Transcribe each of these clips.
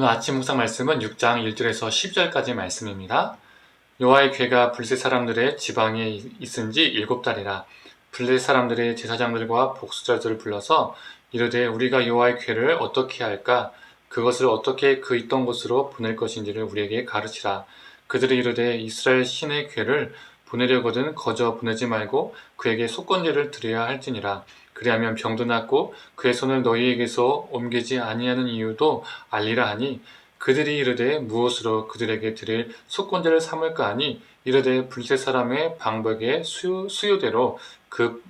오늘 아침 묵상 말씀은 6장 1절에서 10절까지 말씀입니다. 여호와의 궤가 블레셋 사람들의 지방에 있은 지 7달이라. 블레셋 사람들의 제사장들과 복수자들을 불러서 이르되 우리가 여호와의 궤를 어떻게 할까? 그것을 어떻게 그 있던 곳으로 보낼 것인지를 우리에게 가르치라. 그들이 이르되 이스라엘 신의 궤를 보내려거든 거저 보내지 말고 그에게 속건제를 드려야 할지니라. 그리하면 병도 낫고 그의 손을 너희에게서 옮기지 아니하는 이유도 알리라 하니, 그들이 이르되 무엇으로 그들에게 드릴 속건제를 삼을까 하니, 이르되 블레셋 사람의 방백의 수요대로 그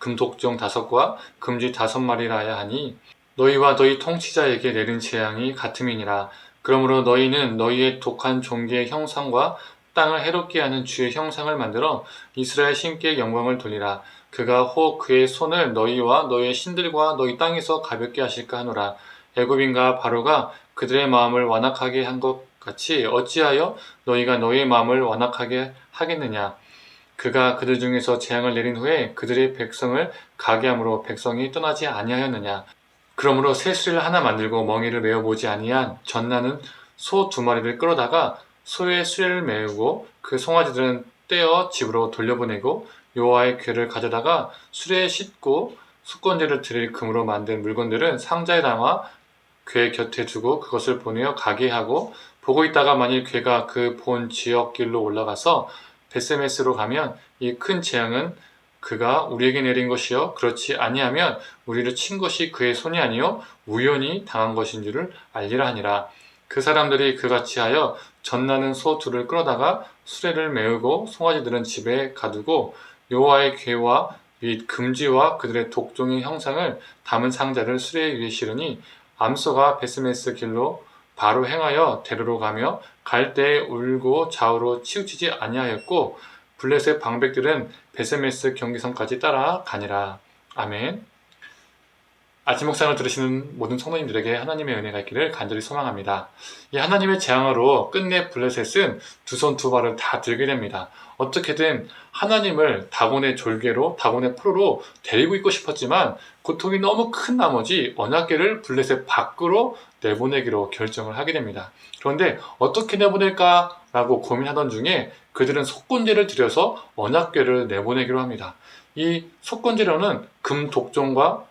금독종 5과 금쥐 5마리라야 하니, 너희와 너희 통치자에게 내린 재앙이 같음이니라. 그러므로 너희는 너희의 독한 종기의 형상과 땅을 해롭게 하는 주의 형상을 만들어 이스라엘 신께 영광을 돌리라. 그가 혹 그의 손을 너희와 너희의 신들과 너희 땅에서 가볍게 하실까 하노라. 애굽인과 바로가 그들의 마음을 완악하게 한 것 같이 어찌하여 너희가 너희의 마음을 완악하게 하겠느냐. 그가 그들 중에서 재앙을 내린 후에 그들의 백성을 가게 함으로 백성이 떠나지 아니하였느냐. 그러므로 새 수레를 하나 만들고 멍에를 메어보지 아니한 젖나는 소 2마리를 끌어다가 소의 수레를 메우고 그 송아지들은 떼어 집으로 돌려보내고 여호와의 궤를 가져다가 수레에 싣고 속건제를 드릴 금으로 만든 물건들은 상자에 담아 궤 곁에 두고 그것을 보내어 가게 하고, 보고 있다가 만일 궤가 그 본 지역길로 올라가서 베세메스로 가면 이 큰 재앙은 그가 우리에게 내린 것이요 그렇지 아니하면 우리를 친 것이 그의 손이 아니요 우연히 당한 것인 줄을 알리라 하니라. 그 사람들이 그같이 하여 젖나는 소 2를 끌어다가 수레를 메우고 송아지들은 집에 가두고 여호와의 궤와 및 금지와 그들의 독종의 형상을 담은 상자를 수레 위에 실으니, 암소가 베스메스 길로 바로 행하여 대로로 가며 갈 때에 울고 좌우로 치우치지 아니하였고, 블레셋 방백들은 베스메스 경계선까지 따라가니라. 아멘. 아침 묵상을 들으시는 모든 성도님들에게 하나님의 은혜가 있기를 간절히 소망합니다. 이 하나님의 재앙으로 끝내 블레셋은 2손 2발을 다 들게 됩니다. 어떻게든 하나님을 다곤의 졸개로, 다곤의 포로로 데리고 있고 싶었지만 고통이 너무 큰 나머지 언약궤를 블레셋 밖으로 내보내기로 결정을 하게 됩니다. 그런데 어떻게 내보낼까라고 고민하던 중에 그들은 속건제를 들여서 언약궤를 내보내기로 합니다. 이 속건제로는 금 독종과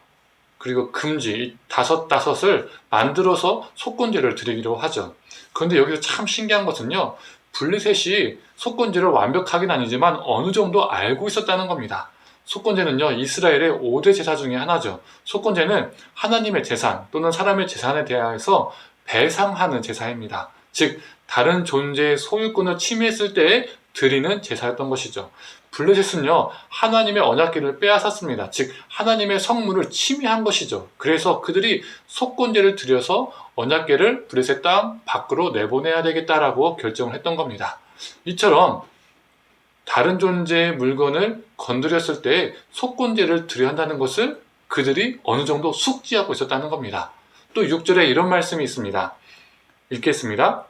그리고 금지 5을 만들어서 속건제를 드리기로 하죠. 그런데 여기서 참 신기한 것은요, 블레셋이 속건제를 완벽하긴 아니지만 어느 정도 알고 있었다는 겁니다. 속건제는요, 이스라엘의 5대 제사 중에 하나죠. 속건제는 하나님의 재산 또는 사람의 재산에 대하여서 배상하는 제사입니다. 즉 다른 존재의 소유권을 침해했을 때에 드리는 제사였던 것이죠. 블레셋은요, 하나님의 언약궤를 빼앗았습니다. 즉 하나님의 성물을 침해한 것이죠. 그래서 그들이 속건제를 드려서 언약궤를 블레셋 땅 밖으로 내보내야 되겠다라고 결정을 했던 겁니다. 이처럼 다른 존재의 물건을 건드렸을 때 속건제를 드려야 한다는 것을 그들이 어느 정도 숙지하고 있었다는 겁니다. 또 6절에 이런 말씀이 있습니다. 읽겠습니다.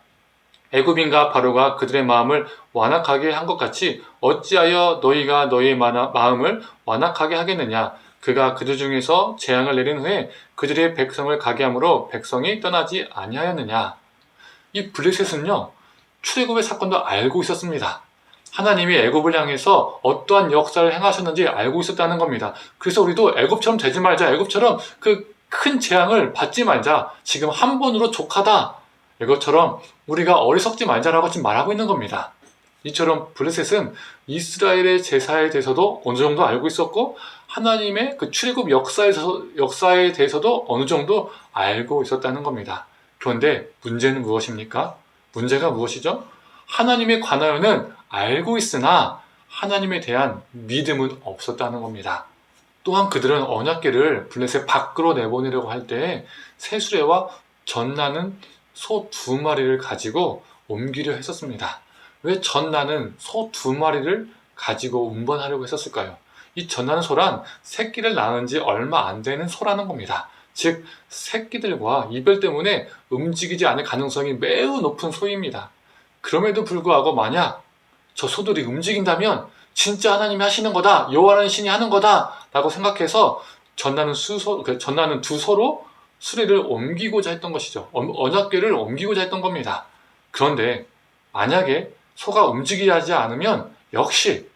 애굽인과 바로가 그들의 마음을 완악하게 한 것 같이 어찌하여 너희가 너희의 마음을 완악하게 하겠느냐. 그가 그들 중에서 재앙을 내린 후에 그들의 백성을 가게 함으로 백성이 떠나지 아니하였느냐. 이 블레셋은요, 출애굽의 사건도 알고 있었습니다. 하나님이 애굽을 향해서 어떠한 역사를 행하셨는지 알고 있었다는 겁니다. 그래서 우리도 애굽처럼 되지 말자, 애굽처럼 그 큰 재앙을 받지 말자, 지금 한 번으로 족하다, 이것처럼 우리가 어리석지 말자라고 지금 말하고 있는 겁니다. 이처럼 블레셋은 이스라엘의 제사에 대해서도 어느 정도 알고 있었고, 하나님의 그 출애굽 역사에 대해서도 어느 정도 알고 있었다는 겁니다. 그런데 문제는 무엇입니까? 문제가 무엇이죠? 하나님에 관하여는 알고 있으나 하나님에 대한 믿음은 없었다는 겁니다. 또한 그들은 언약궤를 블레셋 밖으로 내보내려고 할 때 새수레와 젖나는 소 2마리를 가지고 옮기려 했었습니다. 왜 젖나는 소 2마리를 가지고 운반하려고 했었을까요? 이 젖나는 소란 새끼를 낳은 지 얼마 안 되는 소라는 겁니다. 즉 새끼들과 이별 때문에 움직이지 않을 가능성이 매우 높은 소입니다. 그럼에도 불구하고 만약 저 소들이 움직인다면 진짜 하나님이 하시는 거다, 여호와라는 신이 하는 거다 라고 생각해서 젖나는 2소로 수레를 옮기고자 했던 것이죠. 언약궤를 옮기고자 했던 겁니다. 그런데 만약에 소가 움직이지 않으면 역시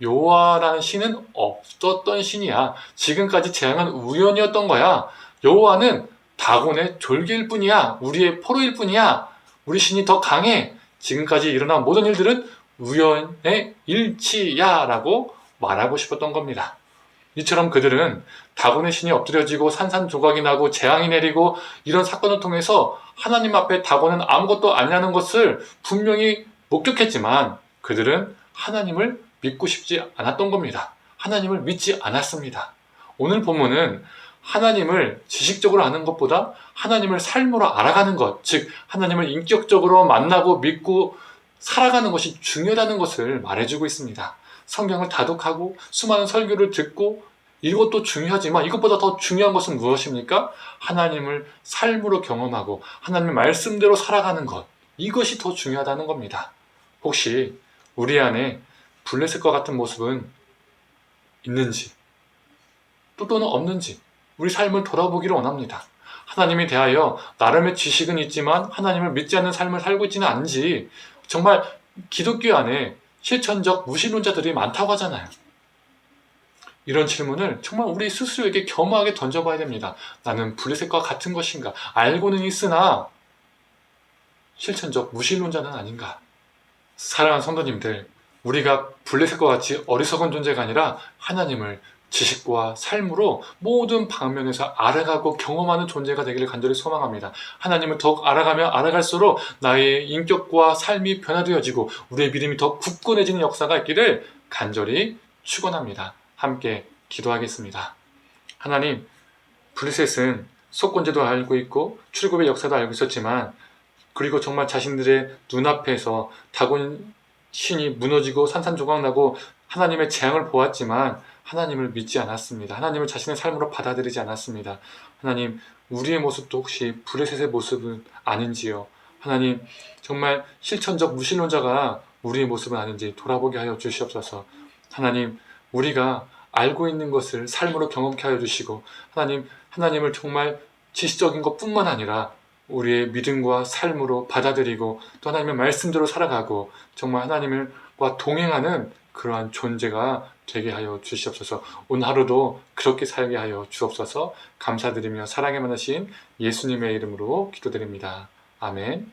여호와라는 신은 없었던 신이야. 지금까지 재앙은 우연이었던 거야. 여호와는 다곤의 졸개일 뿐이야. 우리의 포로일 뿐이야. 우리 신이 더 강해. 지금까지 일어난 모든 일들은 우연의 일치야 라고 말하고 싶었던 겁니다. 이처럼 그들은 다곤의 신이 엎드려지고 산산조각이 나고 재앙이 내리고 이런 사건을 통해서 하나님 앞에 다곤은 아무것도 아니라는 것을 분명히 목격했지만 그들은 하나님을 믿고 싶지 않았던 겁니다. 하나님을 믿지 않았습니다. 오늘 본문은 하나님을 지식적으로 아는 것보다 하나님을 삶으로 알아가는 것, 즉 하나님을 인격적으로 만나고 믿고 살아가는 것이 중요하다는 것을 말해주고 있습니다. 성경을 다독하고 수많은 설교를 듣고 이것도 중요하지만 이것보다 더 중요한 것은 무엇입니까? 하나님을 삶으로 경험하고 하나님의 말씀대로 살아가는 것, 이것이 더 중요하다는 겁니다. 혹시 우리 안에 블레셋과 같은 모습은 있는지 또는 없는지 우리 삶을 돌아보기를 원합니다. 하나님에 대하여 나름의 지식은 있지만 하나님을 믿지 않는 삶을 살고 있지는 않은지, 정말 기독교 안에 실천적 무신론자들이 많다고 하잖아요. 이런 질문을 정말 우리 스스로에게 겸허하게 던져봐야 됩니다. 나는 블레셋과 같은 것인가? 알고는 있으나 실천적 무신론자는 아닌가? 사랑하는 성도님들, 우리가 블레셋과 같이 어리석은 존재가 아니라 하나님을 지식과 삶으로 모든 방면에서 알아가고 경험하는 존재가 되기를 간절히 소망합니다. 하나님을 더욱 알아가면 알아갈수록 나의 인격과 삶이 변화되어지고 우리의 믿음이 더 굳건해지는 역사가 있기를 간절히 축원합니다. 함께 기도하겠습니다. 하나님, 블레셋은 속건제도 알고 있고 출애굽의 역사도 알고 있었지만, 그리고 정말 자신들의 눈앞에서 다곤 신이 무너지고 산산조각나고 하나님의 재앙을 보았지만 하나님을 믿지 않았습니다. 하나님을 자신의 삶으로 받아들이지 않았습니다. 하나님, 우리의 모습도 혹시 블레셋의 모습은 아닌지요? 하나님, 정말 실천적 무신론자가 우리의 모습은 아닌지 돌아보게 하여 주시옵소서. 하나님, 우리가 알고 있는 것을 삶으로 경험케 하여 주시고, 하나님을 정말 지식적인 것뿐만 아니라 우리의 믿음과 삶으로 받아들이고 또 하나님의 말씀대로 살아가고 정말 하나님과 동행하는 그러한 존재가 되게 하여 주시옵소서. 오늘 하루도 그렇게 살게 하여 주옵소서. 감사드리며 사랑에 많으신 예수님의 이름으로 기도드립니다. 아멘.